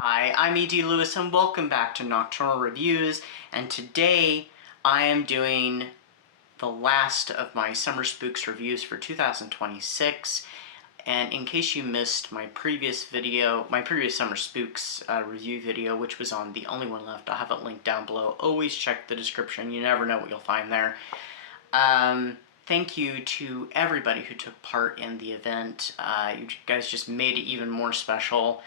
Hi, I'm E.D. Lewis and welcome back to Nocturnal Reviews, and today I am doing the last of my Summer Spooks reviews for 2026. And in case you missed my previous video, my previous Summer Spooks review video, which was on The Only One Left, I'll have it linked down below. Always check the description, you never know what you'll find there. Thank you to everybody who took part in the event. You guys just made it even more special.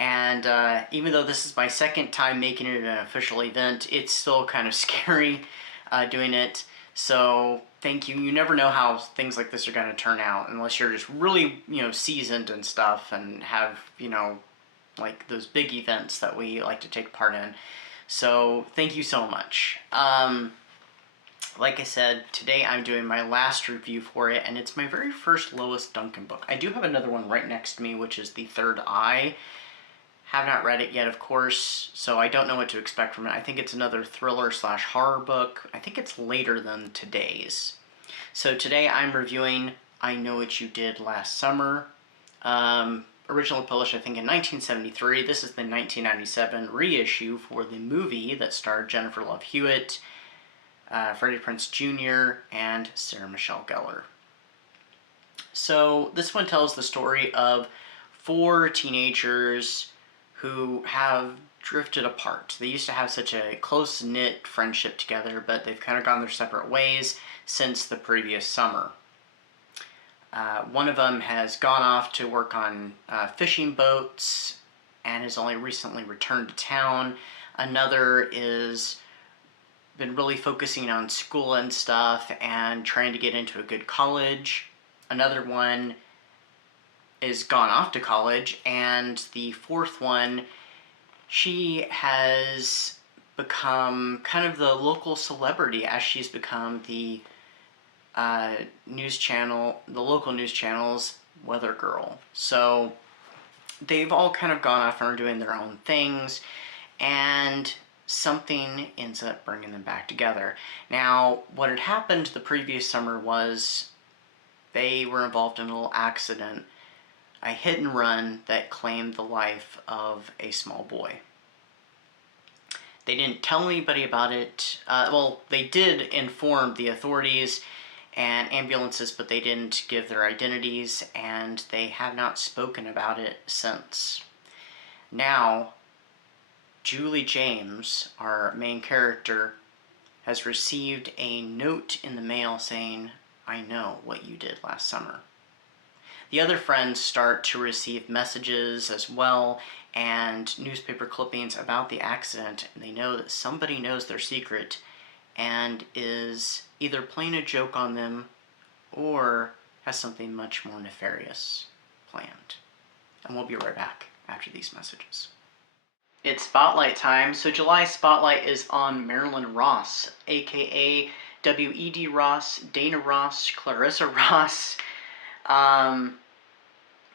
And even though this is my second time making it an official event, it's still kind of scary doing it. So thank you. You never know how things like this are going to turn out unless you're just really, seasoned and stuff and have, like those big events that we like to take part in. So thank you so much. Like I said, today I'm doing my last review for it, and it's my very first Lois Duncan book. I do have another one right next to me, which is The Third Eye. Have not read it yet, of course, so I don't know what to expect from it. I think it's another thriller/horror book. I think it's later than today's. So today I'm reviewing I Know What You Did Last Summer. Originally published, I think, in 1973. This is the 1997 reissue for the movie that starred Jennifer Love Hewitt, Freddie Prinze Jr., and Sarah Michelle Gellar. So this one tells the story of 4 teenagers who have drifted apart. They used to have such a close-knit friendship together, but they've kind of gone their separate ways since the previous summer. One of them has gone off to work on fishing boats and has only recently returned to town. Another is been really focusing on school and stuff and trying to get into a good college. Another one is gone off to college, and the fourth one, she has become kind of the local celebrity as she's become the local news channel's weather girl. So they've all kind of gone off and are doing their own things, and something ends up bringing them back together. Now, what had happened the previous summer was they were involved in a little accident, a hit and run that claimed the life of a small boy. They didn't tell anybody about it. Well, they did inform the authorities and ambulances, but they didn't give their identities, and they have not spoken about it since. Now, Julie James, our main character, has received a note in the mail saying, "I know what you did last summer." The other friends start to receive messages as well and newspaper clippings about the accident, and they know that somebody knows their secret and is either playing a joke on them or has something much more nefarious planned. And we'll be right back after these messages. It's Spotlight time. So July Spotlight is on Marilyn Ross, aka W.E.D. Ross, Dana Ross, Clarissa Ross,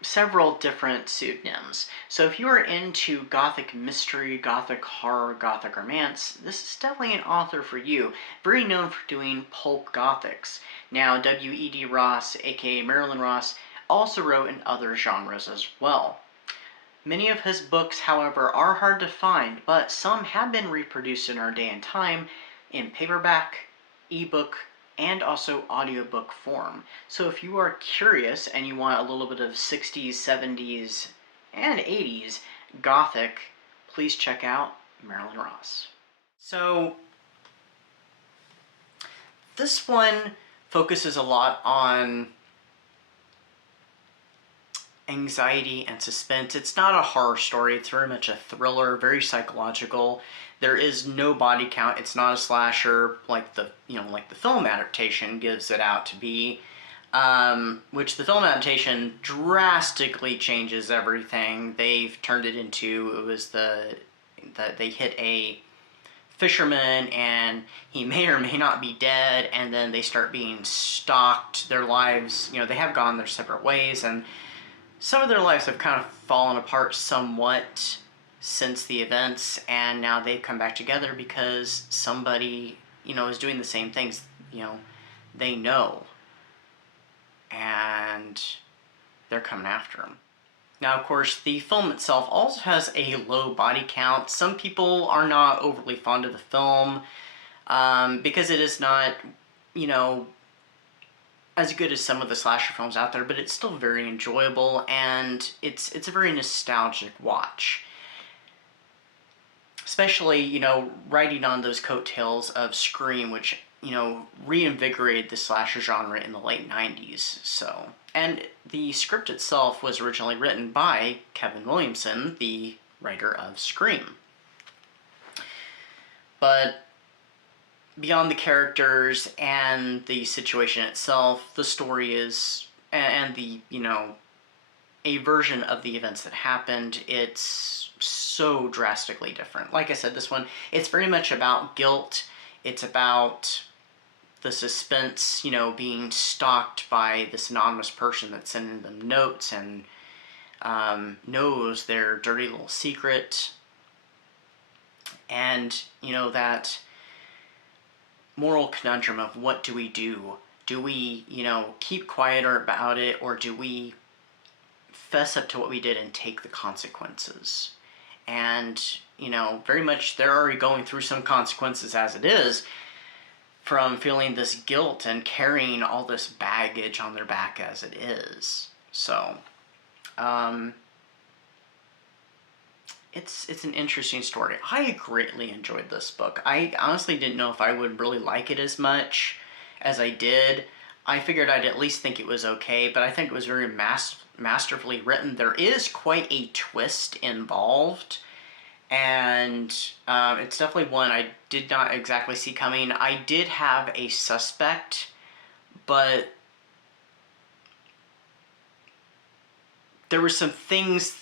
several different pseudonyms. So if you are into gothic mystery, gothic horror, gothic romance, this is definitely an author for you. Very known for doing pulp gothics. Now, W.E.D. Ross, aka Marilyn Ross, also wrote in other genres as well. Many of his books, however, are hard to find, but some have been reproduced in our day and time in paperback, ebook, and also audiobook form. So if you are curious and you want a little bit of 60s, 70s, and 80s gothic, please check out Marilyn Ross. So this one focuses a lot on anxiety and suspense. It's not a horror story, it's very much a thriller, very psychological. There is no body count. It's not a slasher like the film adaptation gives it out to be, which the film adaptation drastically changes everything. They've turned it into, they hit a fisherman and he may or may not be dead, and then they start being stalked. Their lives, they have gone their separate ways, and some of their lives have kind of fallen apart somewhat since the events, and now they've come back together because somebody, is doing the same things, they know, and they're coming after them. Now, of course, the film itself also has a low body count. Some people are not overly fond of the film because it is not, you know, as good as some of the slasher films out there, but it's still very enjoyable, and it's a very nostalgic watch. Especially, you know, riding on those coattails of Scream, which, you know, reinvigorated the slasher genre in the late 90s. So, and the script itself was originally written by Kevin Williamson, the writer of Scream. But beyond the characters and the situation itself, the story is, and the, you know, a version of the events that happened, it's so drastically different. Like I said, this one, it's very much about guilt. It's about the suspense, you know, being stalked by this anonymous person that's sending them notes and knows their dirty little secret. And, you know, that moral conundrum of what do we do? Do we, you know, keep quiet about it, or do we fess up to what we did and take the consequences? And, you know, very much they're already going through some consequences as it is, from feeling this guilt and carrying all this baggage on their back as it is. So, it's an interesting story. I greatly enjoyed this book. I honestly didn't know if I would really like it as much as I did. I figured I'd at least think it was okay, but I think it was very masterfully written. There is quite a twist involved, and it's definitely one I did not exactly see coming. I did have a suspect, but there were some things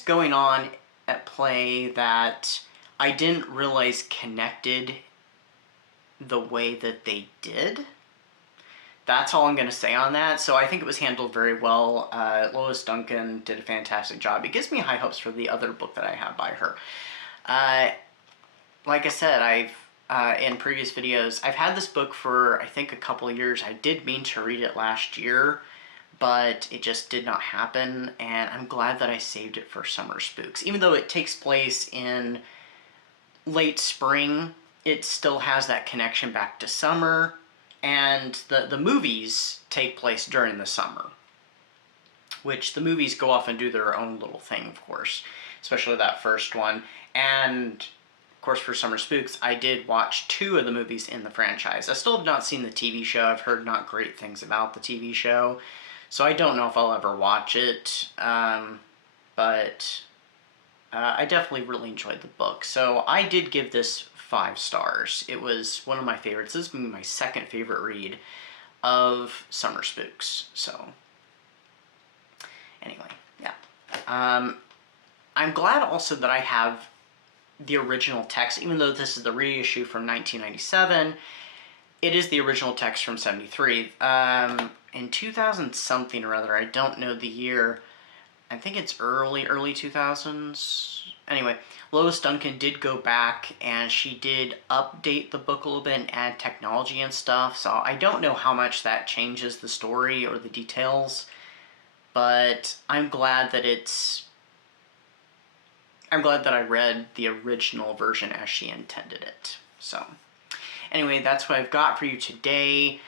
going on at play that I didn't realize connected the way that they did. That's all I'm going to say on that. So I think it was handled very well. Lois Duncan did a fantastic job. It gives me high hopes for the other book that I have by her. Like I said, I've in previous videos, I've had this book for I think a couple of years. I did mean to read it last year, but it just did not happen, and I'm glad that I saved it for Summer Spooks. Even though it takes place in late spring, it still has that connection back to summer, and the movies take place during the summer, which the movies go off and do their own little thing, of course, especially that first one. And of course, for Summer Spooks, I did watch 2 of the movies in the franchise. I still have not seen the TV show. I've heard not great things about the TV show, so I don't know if I'll ever watch it, but I definitely really enjoyed the book. So I did give this 5 stars. It was one of my favorites. This has been my second favorite read of Summer Spooks. So anyway, yeah. I'm glad also that I have the original text, even though this is the reissue from 1997. It is the original text from 73. In 2000 something or other, I don't know the year. I think it's early 2000s. Anyway, Lois Duncan did go back and she did update the book a little bit and add technology and stuff. So I don't know how much that changes the story or the details, but I'm glad that I read the original version as she intended it. So anyway, that's what I've got for you today.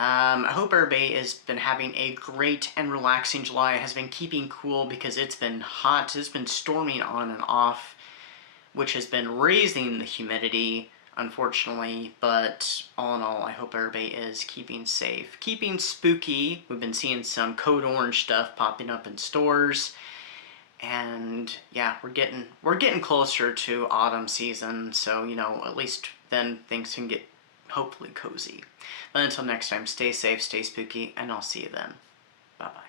I hope everybody has been having a great and relaxing July. It has been keeping cool because it's been hot. It's been storming on and off, which has been raising the humidity, unfortunately. But all in all, I hope everybody is keeping safe, keeping spooky. We've been seeing some code orange stuff popping up in stores. And yeah, we're getting closer to autumn season, so, you know, at least then things can get hopefully cozy. But until next time, stay safe, stay spooky, and I'll see you then. Bye-bye.